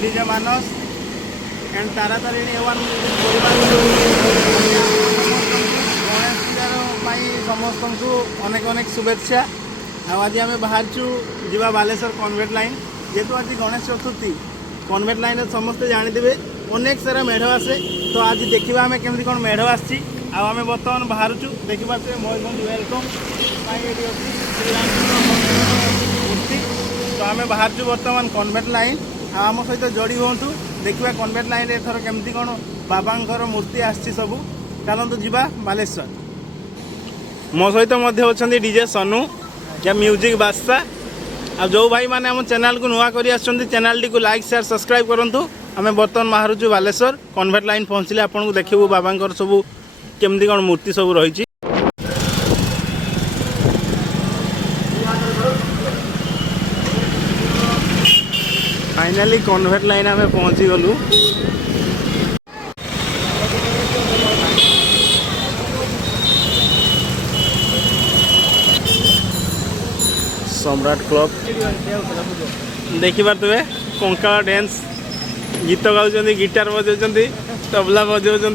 DJ Manas and Taratarini एवन गणेश पूजार समस्त को अनेक अनेक शुभेच्छा। आज आम बाहर जा बालेश्वर कन्वेट लाइन जेहेतु आज गणेश चतुर्थी कन्वेट लाइन समस्ते जानीथे अनेक सारा मेढ़ आसे। तो आज देखा आम केमती कौन मेढ़ आसी आम बर्तमान बाहर देखिपे मयूरभंज वेलकम मूर्ति। तो आम बाहर बर्तमान कन्वेट लाइन आम सहित जोड़ी हूँ देखा कन्वेट लाइन एथर केमती कौन बाबांकर मूर्ति आसी सब चलतु जीवा बालेश्वर। मो सहित अच्छा डीजे सनु या म्यूजिक बादशाह आ जो भाई मैंने आम चैनल को नुआ कर चैनल टी को लाइक शेयर सब्सक्राइब करूँ। आम बर्तमान बाहर बालेश्वर कन्वेट लाइन पहुँचले आपन को देखू बाबांकर सब केमती कौन मूर्ति सब रही। फाइनाली कन्वेट लाइन आम पहुँची गलु। सम्राट क्लब देखिपे कंकाल डांस गीत गाँच गिटार बजाउं तबला बजाउं।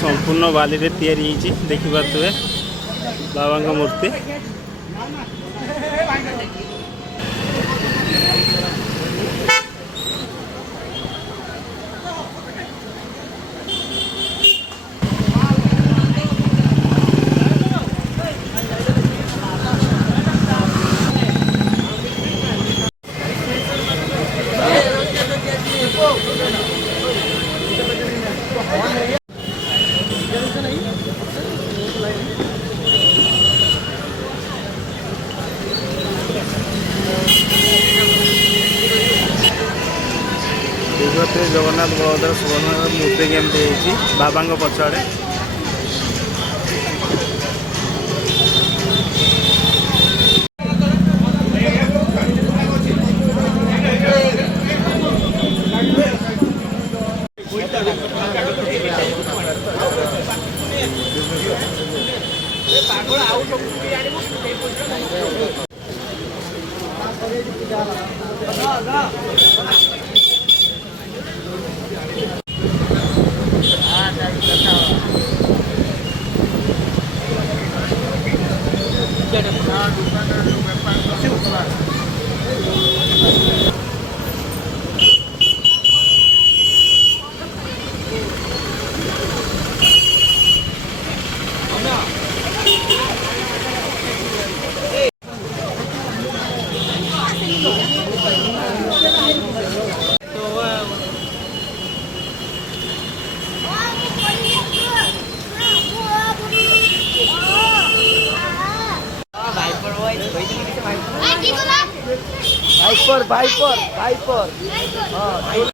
संपूर्ण बाली रे तैयारी देखिपे बाबा मूर्ति। जगन्नाथ बलभद्र सुभद्रा मूर्ति केमती बाबा पछाड़े भाइपर भाइपर भाइपर